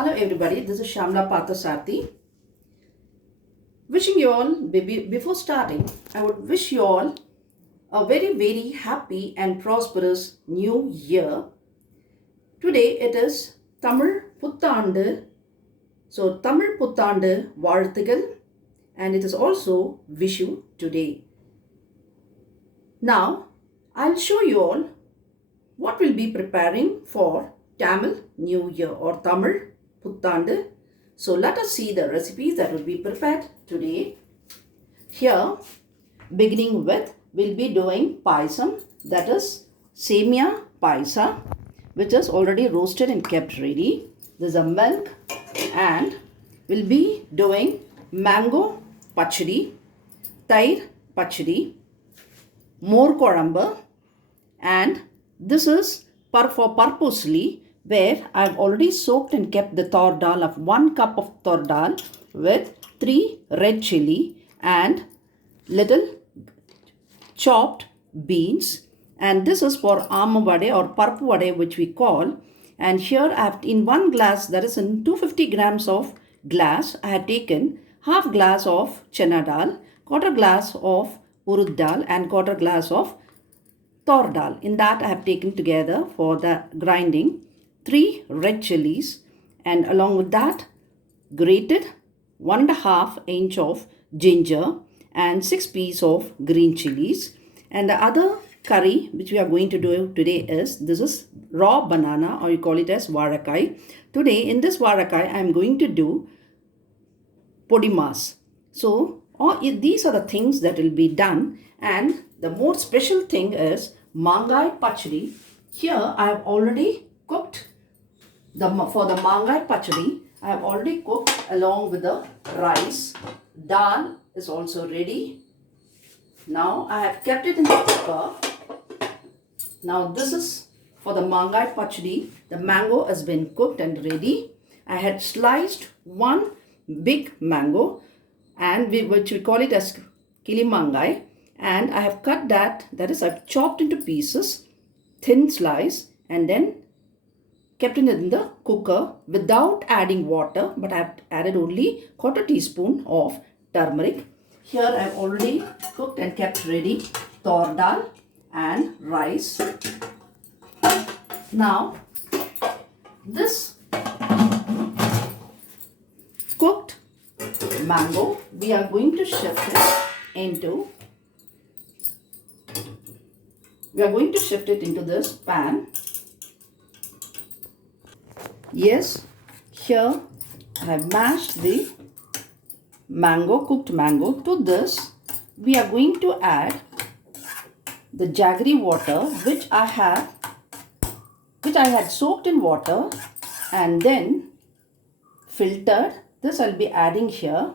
Hello everybody, this is Shyamala Parthasarathy. Wishing you all, before starting, I would wish you all a very happy and prosperous new year. Today it is Tamil Puttandu. So Tamil Puttandu Vazhuthugal, and it is also Vishu today. Now I'll show you all what we'll be preparing for Tamil New Year or Tamil Puttandu. So let us see the recipes that will be prepared today. Here, beginning with, we'll be doing Payasam, that is Semia Payasa, which is already roasted and kept ready. There's a milk, and we'll be doing Mango Pachadi, Thair Pachadi, Mor Kuzhambu, and this is for Paruppu Usili, where I've already soaked and kept the Dhal of 1 cup of Dhal with 3 red chili and little chopped beans. And this is for Amma Vadai or Paruppu Vadai, which we call. And here I have, in 1 glass, that is in 250 grams of glass, I have taken half glass of chana dal, quarter glass of urud dal, and quarter glass of tor dal. In that I have taken together for the grinding 3 red chilies, and along with that grated 1.5 inch of ginger and 6 pieces of green chilies. And the other curry which we are going to do today is, this is raw banana, or you call it as Vadai. Today in this Vadai I am going to do Podimas. So these are the things that will be done. And the more special thing is Mangai Pachadi. Here I have already cooked for the Mangai Pachadi. I have already cooked along with the rice. Dal is also ready. Now I have kept it in the cooker. Now this is for the Mangai Pachadi. The mango has been cooked and ready. I had sliced 1 big mango, and which we call it as kili mangai, and I have cut that is I've chopped into pieces, thin slice, and then kept it in the cooker without adding water, but I have added only quarter teaspoon of turmeric. Here I have already cooked and kept ready tor dal and rice. Now this cooked mango, we are going to shift it into this pan. Yes, here I have mashed the cooked mango. To this we are going to add the jaggery water, which I had soaked in water and then filtered. This I'll be adding here.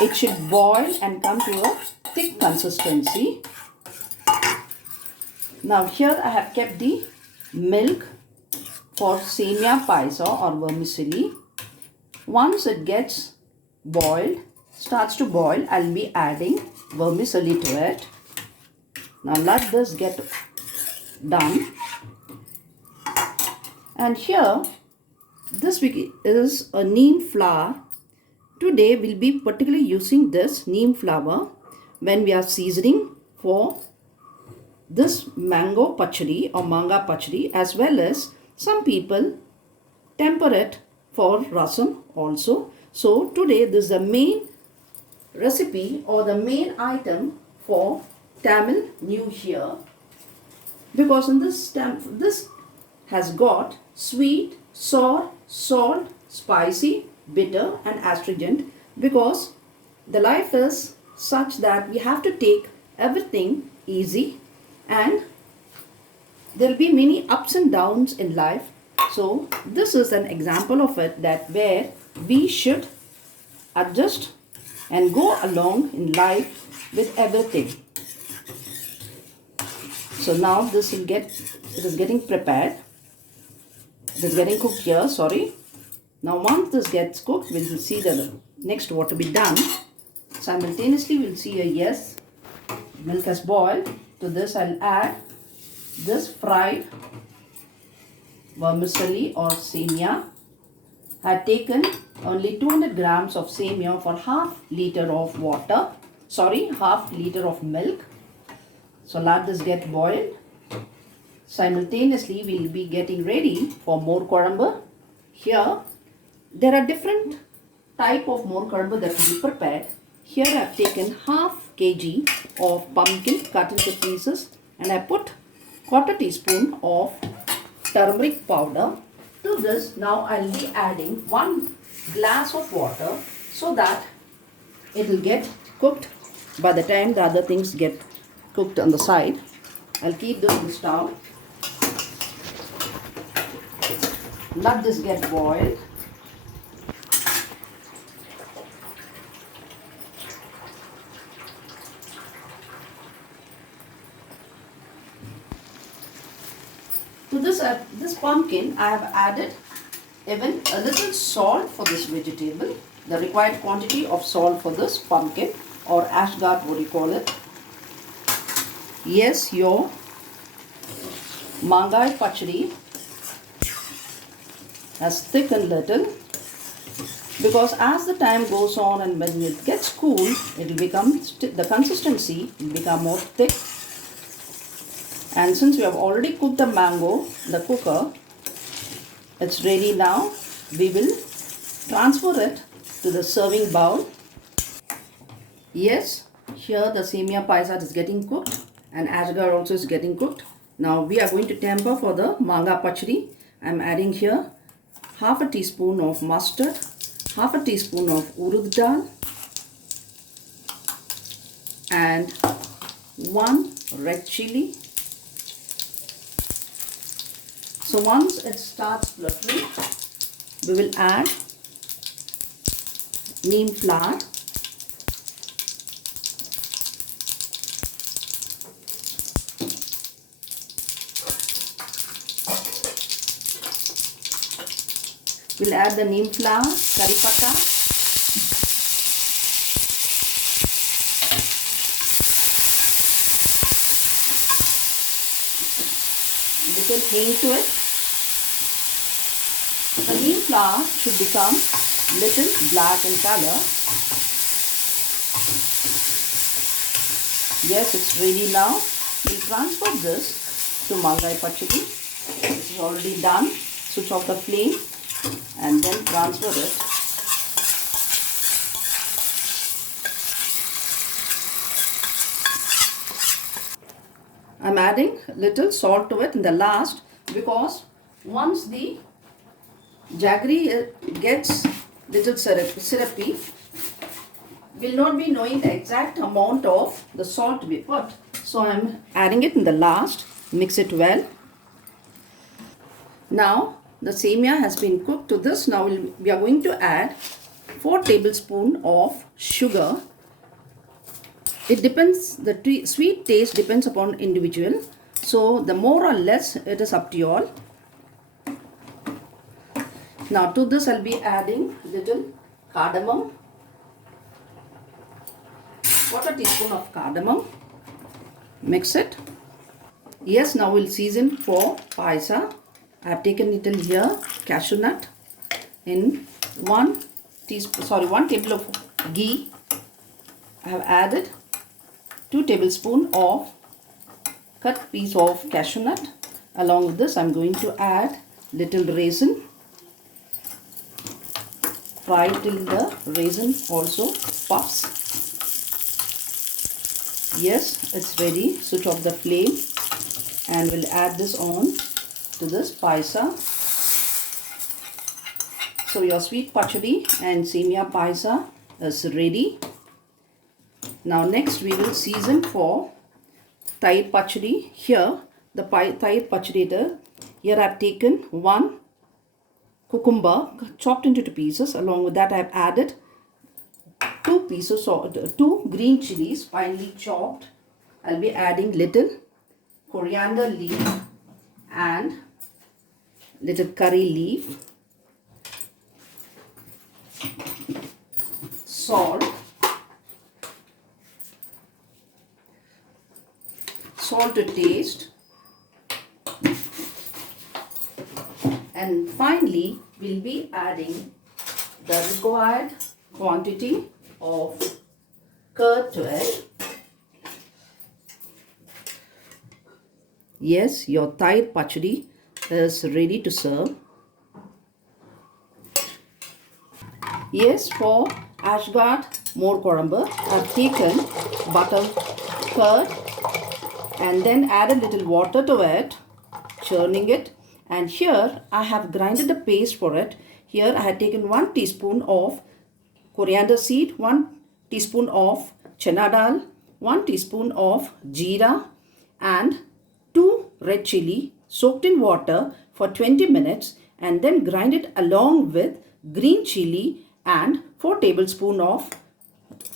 It should boil and come to a thick consistency. Now here I have kept the milk for Semia Payasa or vermicelli. Once it gets starts to boil, I'll be adding vermicelli to it. Now let this get done. And here, this is a neem flour. Today we'll be particularly using this neem flour when we are seasoning for this mango pachadi or manga pachadi, as well as some people temper it for rasam also. So today this is the main recipe or the main item for Tamil New Year, because in this has got sweet, sour, salt, spicy, bitter and astringent, because the life is such that we have to take everything easy, and there will be many ups and downs in life. So this is an example of it, that where we should adjust and go along in life with everything. So now it is getting prepared. It is getting cooked here, sorry. Now once this gets cooked, we will see the next what to be done. Simultaneously we will see yes, milk has boiled. To this I'll add this fried vermicelli or semia. I had taken only 200 grams of semia for half liter of water. Sorry, half liter of milk. So let this get boiled. Simultaneously, we will be getting ready for Mor Kuzhambu. Here, there are different type of Mor Kuzhambu that will be prepared. Here I have taken half kg of pumpkin cut into pieces and I put quarter teaspoon of turmeric powder. To this, now I will be adding 1 glass of water so that it will get cooked by the time the other things get cooked on the side. I'll keep this on the stove. Let this get boiled. To this pumpkin, I have added even a little salt for this vegetable. The required quantity of salt for this pumpkin or ashgard, what do you call it? Yes, your Mangai Pachadi has thickened little, because as the time goes on and when it gets cool, it will become, the consistency will become more thick. And since we have already cooked the mango, the cooker, it's ready now. We will transfer it to the serving bowl. Yes, here the semia paisa is getting cooked and ashgar also is getting cooked. Now we are going to temper for the manga pachadi. I am adding here half a teaspoon of mustard, half a teaspoon of urud dal and 1 red chili. So once it starts fluttering, we will add neem flour, we'll add the neem flour, curry patta, little hing to it. The neem flour should become little black in color. Yes, it's ready now. We'll transfer this to Mangai Pachadi. This is already done. Switch off the flame and then transfer it. I'm adding little salt to it in the last, because once the jaggery gets little syrupy, we'll not be knowing the exact amount of the salt to be put. So I'm adding it in the last. Mix it well. Now the semia has been cooked. To this now we are going to add 4 tablespoons of sugar. It depends, the sweet taste depends upon individual. So the more or less it is up to you all. Now to this I'll be adding little cardamom. Quarter teaspoon of cardamom. Mix it. Yes, now we'll season for paisa. I have taken little here cashew nut in 1 table of ghee. I have added 2 tablespoons of cut piece of cashew nut. Along with this, I'm going to add little raisin. Fry till the raisin also puffs. Yes, it's ready. Switch off the flame and we'll add this on to this paisa. So your sweet pachadi and semia paisa is ready. Now next we will season for thair pachadi. Here the thair pachadi, here I have taken 1 cucumber chopped into 2 pieces. Along with that I have added 2 green chilies finely chopped. I'll be adding little coriander leaf and little curry leaf, salt to taste, And finally, we'll be adding the required quantity of curd to it. Yes, your Sweet Pachadi is ready to serve. Yes, for Ashgard Mor Kuzhambu, I've taken butter, curd, and then added little water to it, churning it. And here I have grinded the paste for it. Here I had taken 1 teaspoon of coriander seed, 1 teaspoon of chana dal, 1 teaspoon of jeera, and 2 red chili soaked in water for 20 minutes, and then grind it along with green chili and 4 tablespoons of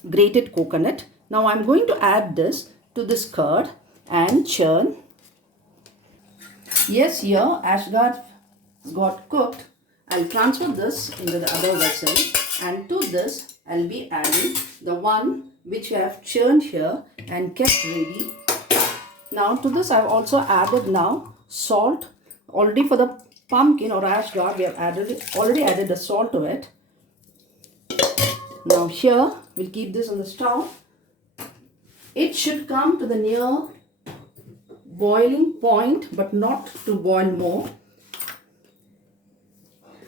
grated coconut. Now I'm going to add this to this curd and churn. Yes, here Ashgard got cooked. I'll transfer this into the other vessel, and to this I'll be adding the one which I have churned here and kept ready. Now to this I've also added now salt. Already for the pumpkin or Ashgard we have already added the salt to it. Now here we'll keep this on the stove. It should come to the near boiling point, but not to boil more.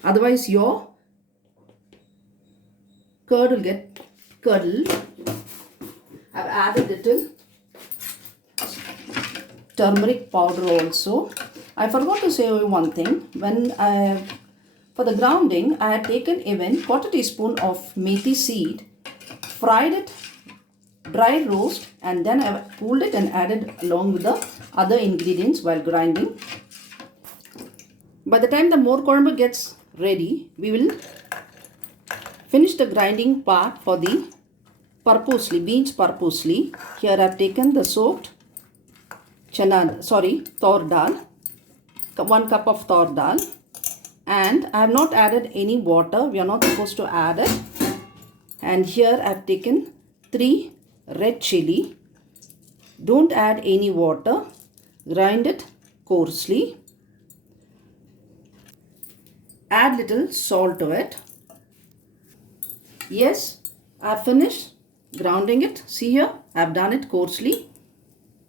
Otherwise your curd will get curdled. I've added little turmeric powder also. I forgot to say one thing. For the grounding, I had taken even 1/4 teaspoon of methi seed, fried it, dry roast, and then I cooled it and added along with the other ingredients while grinding. By the time the Mor Kuzhambu gets ready, we will finish the grinding part for the Paruppu Usili, beans Paruppu Usili. Here I have taken the soaked tor dal, 1 cup of tor dal, and I have not added any water. We are not supposed to add it. And here I have taken 3 red chili. Don't add any water. Grind it coarsely. Add little salt to it. Yes, I have finished grounding it. See here, I have done it coarsely.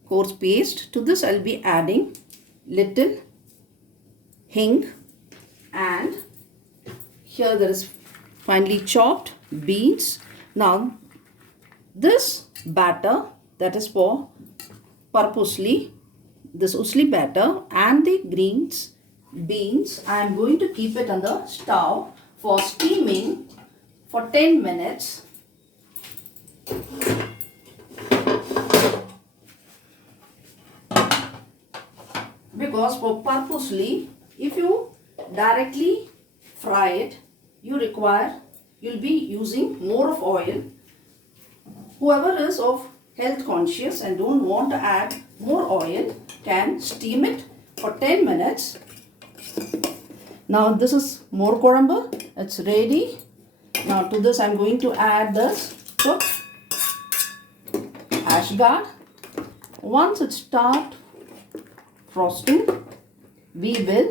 Coarse paste. To this I will be adding little hing, and here there is finely chopped beans. Now this batter, that is for Paruppu Usili, this usli batter and the beans, I am going to keep it on the stove for steaming for 10 minutes. Because for Paruppu Usili, if you directly fry it, you'll be using more of oil. Whoever is of health conscious and don't want to add more oil can steam it for 10 minutes. Now this is Mor Kuzhambu. It's ready. Now to this I'm going to add this cooked Ashgard. Once it starts frosting, we will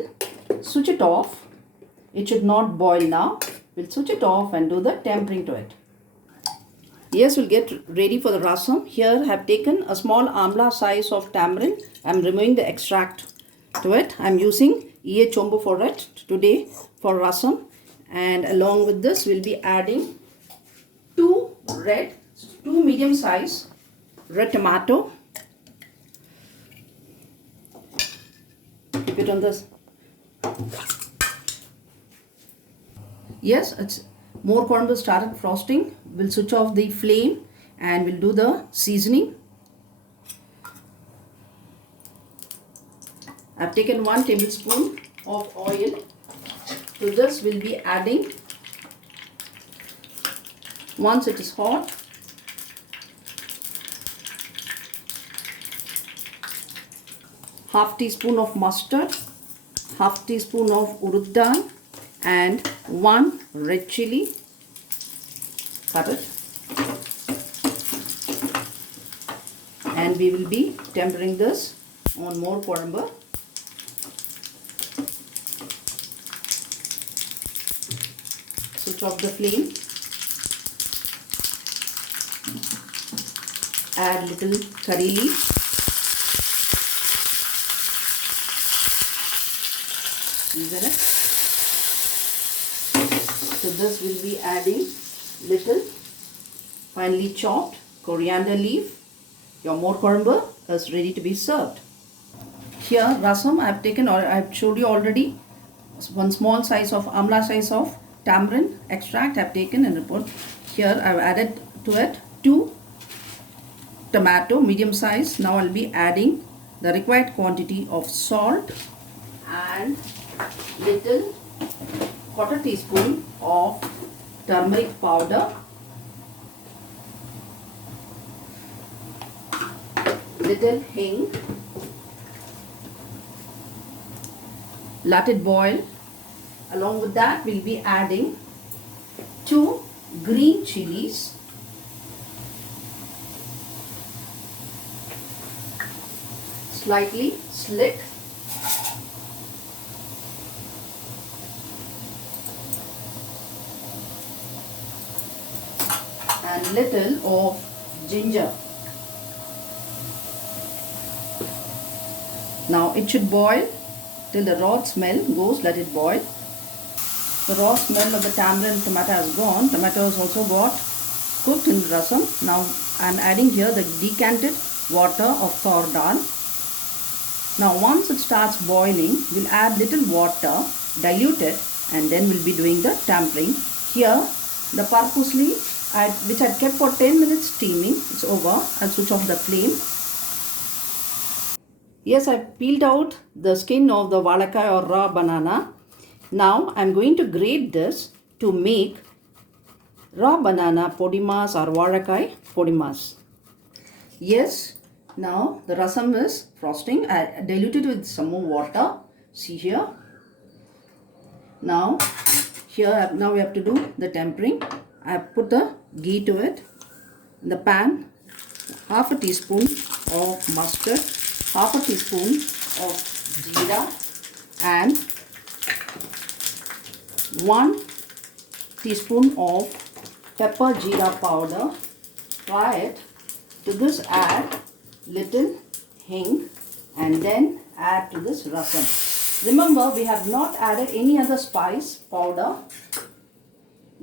switch it off. It should not boil now. We'll switch it off and do the tempering to it. Yes, we'll get ready for the rasam. Here I have taken a small amla size of tamarind. I'm removing the extract to it. I'm using Iye chombu for it today for rasam. And along with this, we'll be adding 2 medium size red tomato. Keep it on this. Yes, it's Mor Kuzhambu started frosting. We'll switch off the flame and we'll do the seasoning. I've taken 1 tablespoon of oil. To this we'll be adding, once it is hot, half teaspoon of mustard, half teaspoon of urud dal, and 1 red chili. Cut it. And we will be tempering this on Mor Kuzhambu. switch off the flame. Add little curry leaf. Season it. To this we'll be adding little finely chopped coriander leaf. Your Mor Kuzhambu is ready to be served. Here rasam I have taken, or I have showed you already, one small size of amla size of tamarind extract I have taken and put. Here I have added to it 2 tomato medium size. Now I will be adding the required quantity of salt and little 1/4 teaspoon of turmeric powder, little hing. Let it boil. Along with that we'll be adding 2 green chilies, slightly slit, and little of ginger. Now it should boil till the raw smell goes. Let it boil. The raw smell of the tamarind tomato has gone. Tomato has also got cooked in rasam. Now I am adding here the decanted water of Thor dal. Now once it starts boiling, we'll add little water, dilute it, and then we'll be doing the tempering. Here the Paruppu Usili which I had kept for 10 minutes steaming, it's over. I'll switch off the flame. Yes, I peeled out the skin of the Vadai or raw banana. Now I'm going to grate this to make raw banana podimas or Vadai podimas. Yes, now the rasam is frosting. I diluted with some more water. See here. Now we have to do the tempering. I have put the ghee to it. In the pan, 1/2 teaspoon of mustard, 1/2 teaspoon of jeera, and 1 teaspoon of pepper jeera powder. Fry it. To this add little hing and then add to this rasam. Remember, we have not added any other spice powder.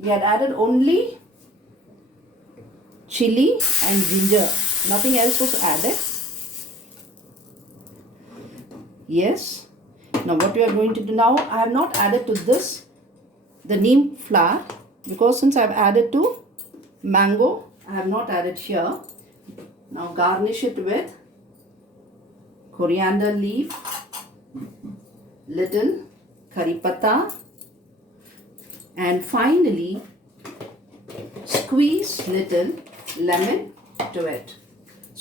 We had added only chili and ginger. Nothing else was added. Yes. Now what we are going to do now, I have not added to this the neem flour because since I have added to mango, I have not added here. Now garnish it with coriander leaf, little curry patta, and finally squeeze little lemon to it.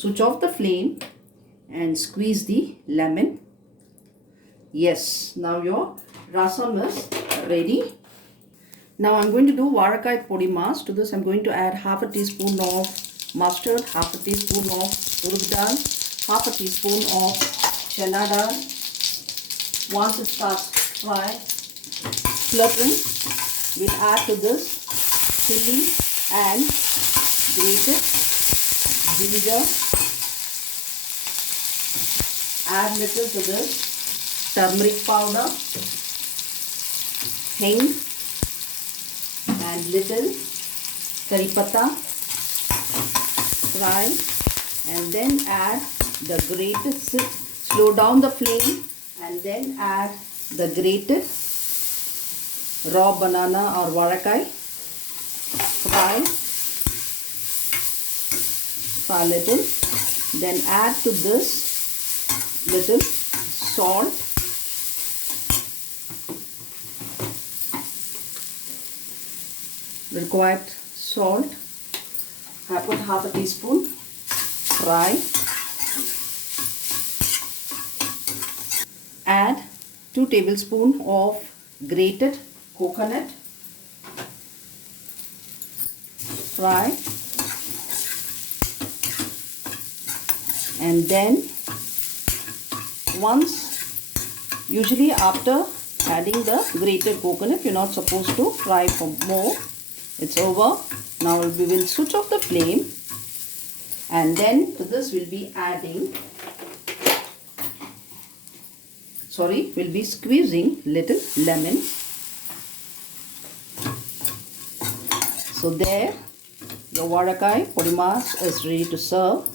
Switch off the flame and squeeze the lemon. Yes, now your rasam is ready. Now I'm going to do Vadai podimas. To this I'm going to add 1/2 teaspoon of mustard, 1/2 teaspoon of urad dal, 1/2 teaspoon of chana dal. Once it starts fluttering, we'll add to this chili and grated ginger. Add little to this turmeric powder, hing, and little curry patta. Fry and then add the grated, slow down the flame and then add the grated raw banana or Vadai. Fry a little, then add to this little salt, required salt. I put 1/2 teaspoon. Fry. Add 2 tablespoons of grated coconut. Fry. And then usually after adding the grated coconut. You're not supposed to fry for more. It's over. Now we will switch off the flame, and then to this we'll be adding, we'll be squeezing little lemon. So there, your Vadai Podimas is ready to serve.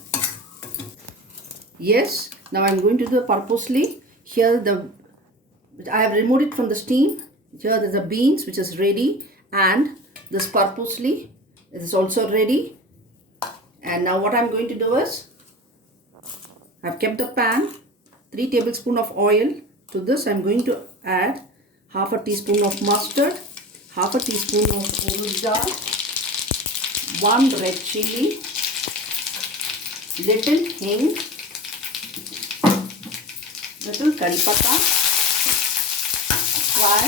Yes, now I'm going to do the Paruppu Usili. Here I have removed it from the steam. Here is the beans which is ready, and this Paruppu Usili is also ready. And now what I'm going to do is, I've kept the pan, 3 tablespoons of oil. To this I'm going to add half a teaspoon of mustard, half a teaspoon of urud dal, 1 red chili, little hing, little curry patta, fry,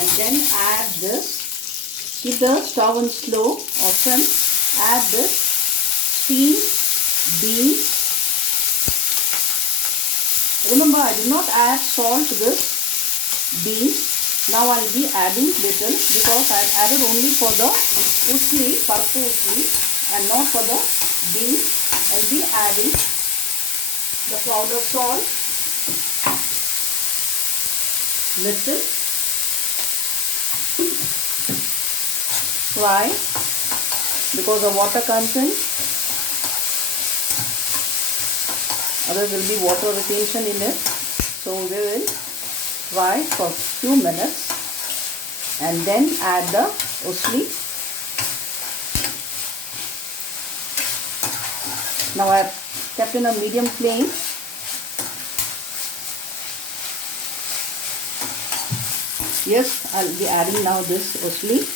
and then add this. Keep the stove on slow or trim. Add this steamed beans. Remember, I did not add salt to this beans. Now I will be adding little, because I have added only for the usli, Paruppu Usili, and not for the beans. I will be adding the powder salt, little, fry, because of water content. Otherwise there will be water retention in it. So we will fry for few minutes and then add the usli. Now I have kept in a medium flame. Yes, I will be adding now this usli.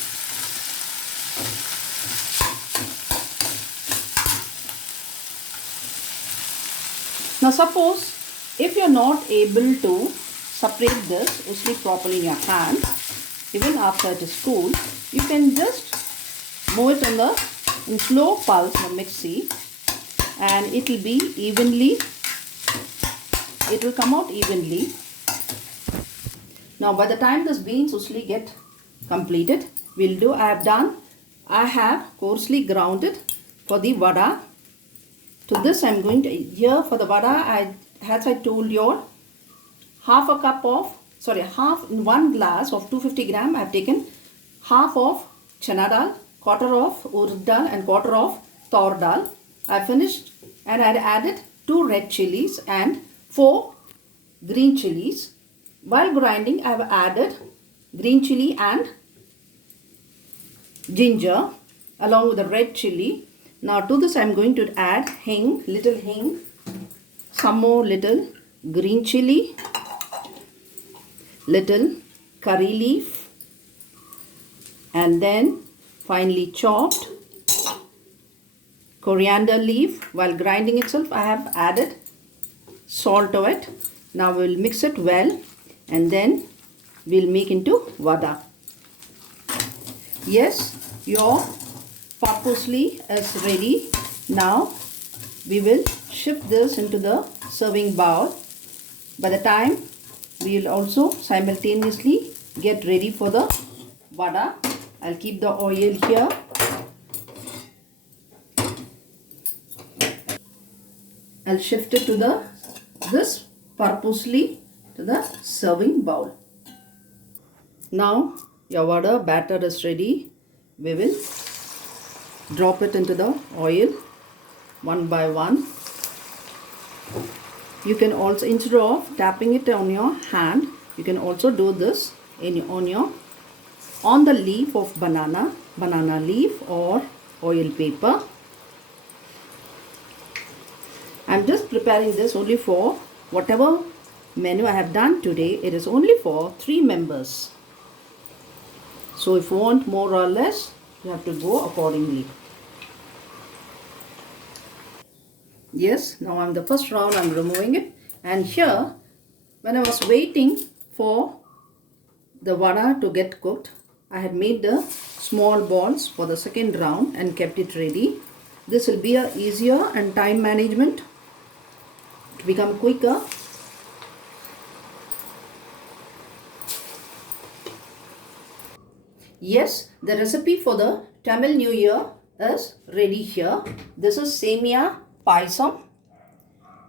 Now suppose if you are not able to separate this usli properly in your hands, even after it is cool, you can just move it in slow pulse in the mixie, and it will be evenly, it will come out evenly. Now by the time this beans usli get completed, I have coarsely ground it for the vada. To this I am going to, here for the vada, as I told you all, half in 1 glass of 250 gram I have taken half of chana dal, quarter of urud dal, and quarter of tur dal. I finished, and I had added 2 red chilies and 4 green chilies. While grinding I have added green chili and ginger along with the red chili. Now to this I am going to add hing, little hing, some more little green chili, little curry leaf, and then finely chopped coriander leaf. While grinding itself I have added salt to it. Now we will mix it well, and then we will make into vada. Yes, your Paruppu Usili is ready. Now we will shift this into the serving bowl. By the time we will also simultaneously get ready for the vada. I'll keep the oil here. I'll shift it to this Paruppu Usili to the serving bowl. Now your vada batter is ready. We will drop it into the oil one by one. You can also, instead of tapping it on your hand, you can also do this on the leaf of banana leaf or oil paper. I am just preparing this only for whatever menu I have done today. It is only for 3 members. So if you want more or less, you have to go accordingly. Yes, now on the first round I am removing it, and here when I was waiting for the vada to get cooked, I had made the small balls for the second round and kept it ready. This will be a easier and time management to become quicker. Yes, the recipe for the Tamil New Year is ready here. This is Semia Payasam,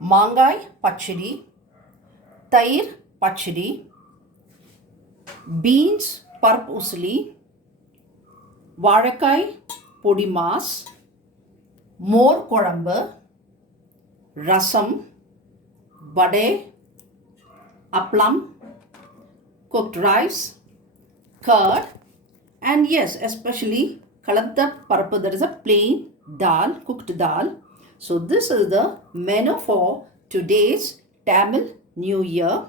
Mangai Pachadi, Tayir Pachadi, Beans Paruppu Usili, Vadai Podimas, Mor Kuzhambu, Rasam, Vadai, Aplam, cooked rice, curd, and yes, especially kaladda parappu, that is a plain dal, cooked dal. So this is the menu for today's Tamil New Year.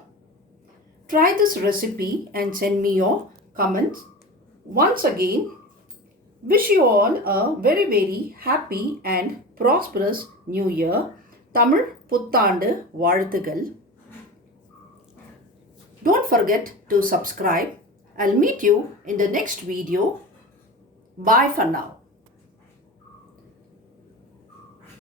Try this recipe and send me your comments. Once again, wish you all a very, very happy and prosperous New Year. Tamil Puttandu Vazhuthugal. Don't forget to subscribe. I'll meet you in the next video. Bye for now.